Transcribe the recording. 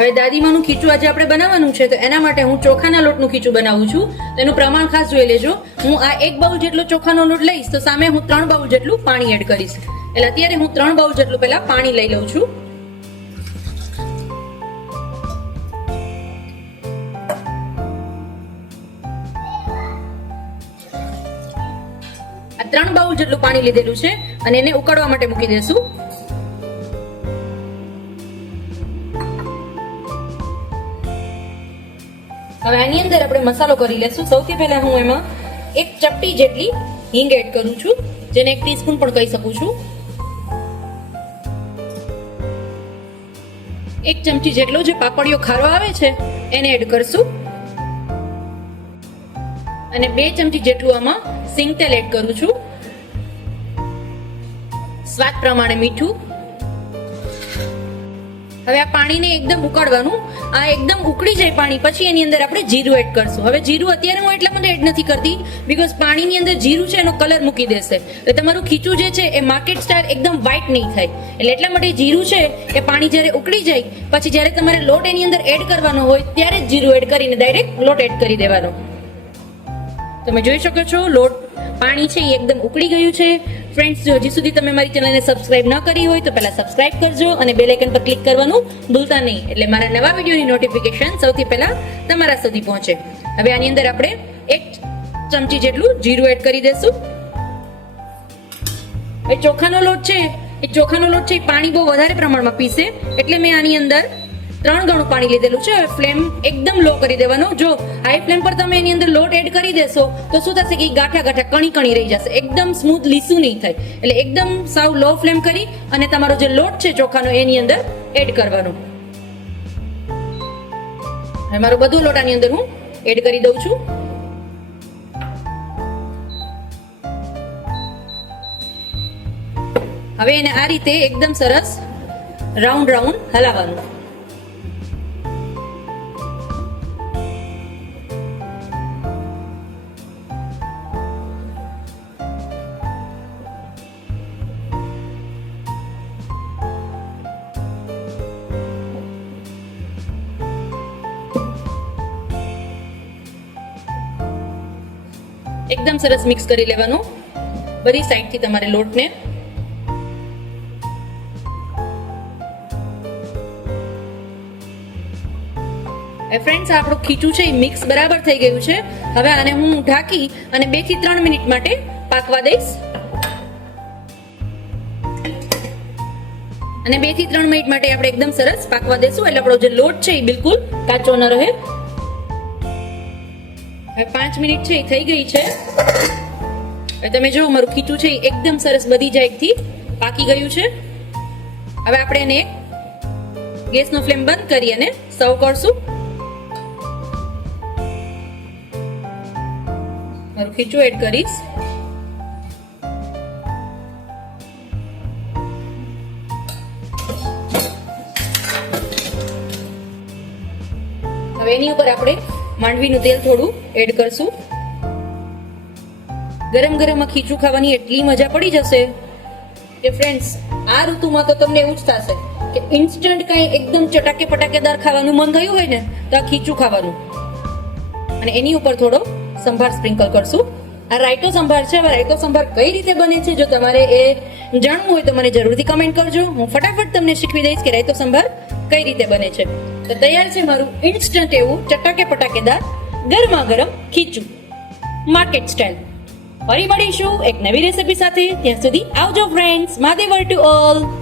હવે દાદીમાનું ખીચું આજે આપણે બનાવવાનું છે, તો એના માટે હું ચોખાના લોટનું ખીચું બનાવું છું. તેનું પ્રમાણ ખાસ જોઈ લેજો. હું આ એક બાઉલ જેટલો ચોખાનો લોટ લઈશ, તો સામે હું ત્રણ બાઉલ જેટલું પાણી એડ કરીશ. એટલે અત્યારે હું ત્રણ બાઉલ જેટલું પહેલા પાણી લઈ લઉં છું. આ ત્રણ બાઉલ જેટલું પાણી લીધેલું છે, અને એને ઉકળવા માટે મૂકી દેશું. હવે આની અંદર આપણે મસાલો કરી લેશું. સૌથી પહેલા હું એમાં એક ચપટી જેટલી હિંગ એડ કરું છું, જેને એક ટીસ્પૂન પણ કહી શકું છું. એક ચમચી જેટલો જે પાપડીઓ ખારો આવે છે, એને એડ કરશું. અને બે ચમચી જેટલું આમાં સિંગતેલ એડ કરું છું. સ્વાદ પ્રમાણે મીઠું હવે આ પાણીને એકદમ ઉકાળવાનું, આ એકદમ ઉકળી જાય પાણી, પછી એની અંદર આપણે જીરું એડ કરશું. હવે જીરું અત્યારે હું એટલા માટે એડ નથી કરતી બીકોઝ પાણીની અંદર જીરું છે એનો કલર મૂકી દેશે. એટલે તમારું ખીચું જે છે એ માર્કેટ સ્ટાર એકદમ વ્હાઈટ નહીં થાય. એટલે એટલા માટે જીરું છે એ પાણી જ્યારે ઉકળી જાય, પછી જ્યારે તમારે લોટ એની અંદર એડ કરવાનો હોય, ત્યારે જ જીરું એડ કરીને ડાયરેક્ટ લોટ એડ કરી દેવાનો. તમે જોઈ શકો છો, લોટ પાણી છે એ એકદમ ઉકળી ગયું છે. ફ્રેન્ડ્સ જો હજી સુધી તમે મારી ચેનલને સબસ્ક્રાઇબ ન કરી હોય તો પહેલા સબસ્ક્રાઇબ કરજો અને બેલ આઇકન પર ક્લિક કરવાનું ભૂલતા નહીં. એટલે મારા નવા વિડીયોની નોટિફિકેશન સૌથી પહેલા તમારા સુધી પહોંચે. હવે આની અંદર આપણે એક ચમચી જેટલું જીરું એડ કરી દેશું. એ ચોખાનો લોટ છે, એ ચોખાનો લોટ છે, એ પાણી બહુ વધારે પ્રમાણમાં પીશે એટલે મેં આની અંદર ત્રણ ગણું પાણી લીધેલું છે. ફ્લેમ એકદમ લો કરી દેવાનો. જો હાઈ ફ્લેમ પર તમે એની અંદર લોટ એડ કરી દેશો, તો શું થશે કે ગાંઠા ગાંઠા કણી કણી રહી જશે. એકદમ સ્મૂથ લીસું નહીં થાય. એટલે એકદમ સાવ લો ફ્લેમ કરી અને તમારો જે લોટ છે ચોખાનો એની અંદર એડ કરવાનો. હવે મારો બધો લોટ આની અંદર હું એડ કરી દઉં છું. હવે એને આ રીતે એકદમ સરસ રાઉન્ડ રાઉન્ડ હલાવવાનું. એકદમ સરસ મિક્સ કરી લેવાનું. બધી સાઈડથી તમારે લોટને. ફ્રેન્ડ્સ આપણું ખીચું છે, એ મિક્સ બરાબર થઈ ગયું છે. હવે આને હું ઢાંકી અને બેથી ત્રણ મિનિટ માટે પાકવા દઈશ. અને બેથી ત્રણ મિનિટ માટે આપણે એકદમ સરસ પાકવા દઈશું એટલે આપણો જે લોટ છે, એ બિલકુલ કાચો ન રહે. હવે પાંચ મિનિટ છે, એ થઈ ગઈ છે. તમે જો મારું ખીચું છે, એ એકદમ સરસ બધી જાયકથી પાકી ગયું છે. હવે આપણે એને ગેસનો ફ્લેમ બંધ કરી અને સર્વ કરશું. મારું ખીચું એડ કરીશ. હવે એની ઉપર આપણે માંડવીનું તેલ થોડું એડ કરશું. ગરમ ગરમ ખીચું ખાવાની એટલી મજા પડી જશે કે ફ્રેન્ડ્સ આ ઋતુમાં તો તમને એવું જ થશે કે ઇન્સ્ટન્ટ કંઈ એકદમ ચટાકે પટાકેદાર ખાવાનું મન થયું હોય ને, તો આ ખીચું ખાવાનું. અને એની ઉપર થોડો સંભાર સ્પ્રિંકલ કરશું. આ રાયતો સંભાર છે રાયતો સંભાર કઈ રીતે બને છે, જો તમારે એ જાણવું હોય તો મને જરૂરથી કમેન્ટ કરજો. હું ફટાફટ તમને શીખવી દઈશ કે રાયતો સંભાર કઈ રીતે બને છે. તો તૈયાર છે મારું ઇન્સ્ટન્ટ એવું ચટાકે પટાકેદાર ગરમા ગરમ ખીચું. માર્કેટ સ્ટાઇલ ફરી મળીશું એક નવી રેસિપી સાથે. ત્યાં સુધી આવજો ફ્રેન્ડ્સ માદેવર ટુ ઓલ.